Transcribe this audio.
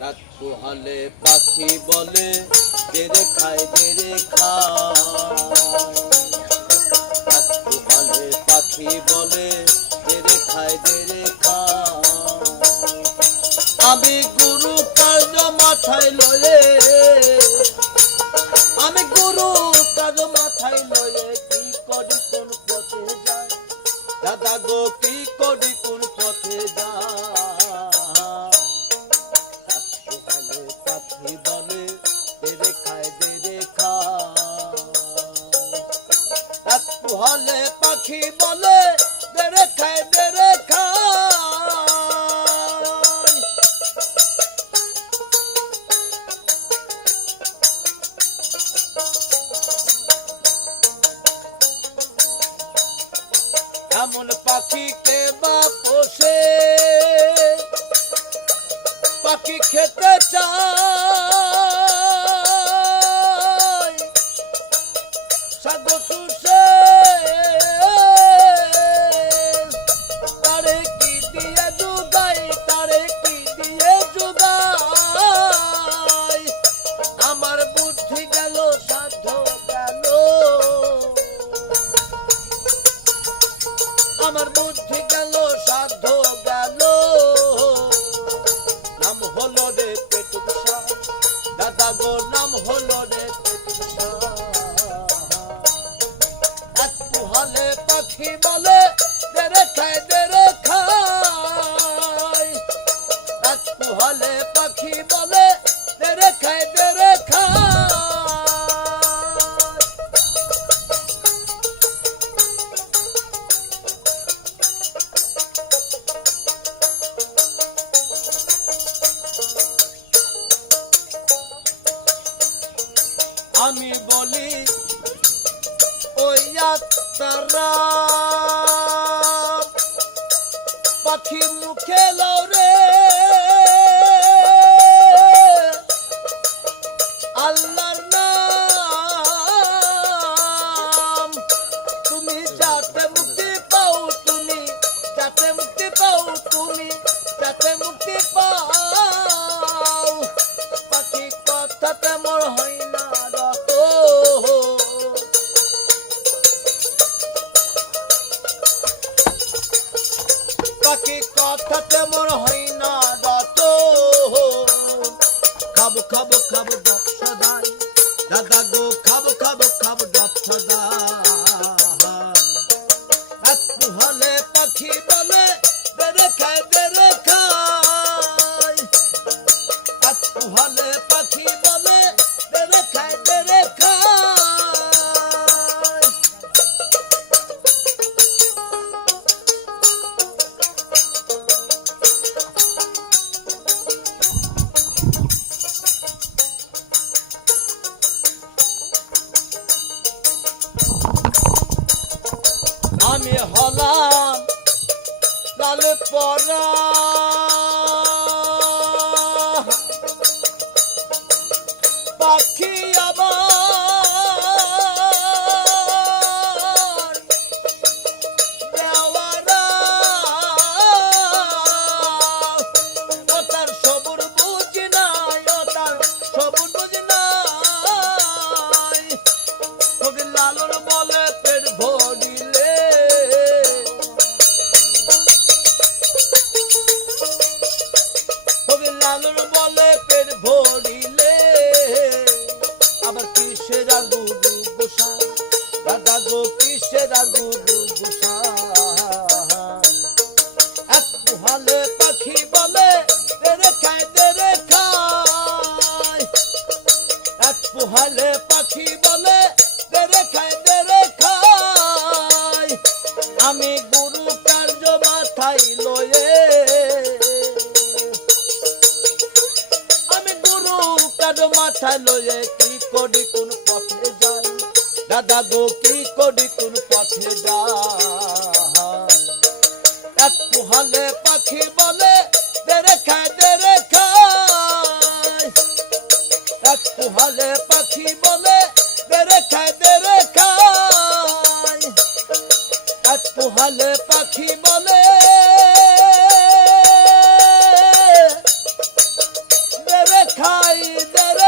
রাত পোহালে পাখি বলে দেরে খায় দেরে খায়। রাত পোহালে পাখি বলে দেরে খায় দেরে খায়। আমি গুরু কাজ মাথায় লয়ে, আমি গুরু কাজ মাথায় লয়ে কি করি কোন পথে যায় দাদা গো, কি করি কোন পথে যায়। পাখি বলে দেরে খায় দেরে খায়। রাত পোহালে পাখি বলে দেরে খায় দেরে খায়। এমন পাখিকে বা পোষে পাখি খেতে চায় সাগো শুষে, তারে কি দিয়ে জুগাই, তারে কি দিয়ে জুগাই। আমার বুদ্ধি গেল সাধ্য গেল, আমার বুদ্ধি গেল সাধ্য গেল। নাম হলো রে পেটুক শাহ দাদা গো, নাম হলো রে পেটুক শাহ। রাত পোহালে পাখি বলে দেরে খায় দেরে খায়। রাত পোহালে পাখি বলে দেরে খায় দেরে খায়। আমি বলি ওই তারা পাখি মুখে লও রে আল্লাহর নাম। তুমি যাতে মুক্তি পাও, তুমি যাতে মুক্তি পাও, তুমি যাতে মুক্তি পাও। পাখি কথাতে মোর হয় না রত, পাখি কথাতে মোর হয় না রত। খাবো খাবো খাবো ডাব সদাই দাদা গো, খাবো খাবো খাবো ডাব সদাই। রাত পোহালে পাখি বলে দেরে খায় দেরে খায়। রাত পোহালে পাখি বলে দেরে খায় দেরে খায়। আমি হলাম লাল পরা পাখি, আবার দেওয়ারা ও তার সবুর বুঝি নাই, ও তার সবুর বুঝি নাই। ওকে লালন বলে পেট ভরিলে, ওকে লালন বলে পেট ভরিলে। আবার কিসের গুরু গোসাই দাদা গো, কিসের গুরু গোসাই। এক পোহালে পাখি বলে দেরে খায় দেরে খায়। এক পোহালে পাখি বলে দেরে খায় দেরে খায়। আমি গুরু কার্য মাথায় লয়ে, আমি গুরু কার্য মাথায় লয়ে কি করি কোন পথে যাই দাদা গো, কি করি কোন পথে যাই। এক পোহালে পাখি বলে দেরে খায় দেরে খায়। এক পোহালে পাখি বলে দেরে খায় দেরে খায়। এক পোহালে পাখি বলে খাই দে রে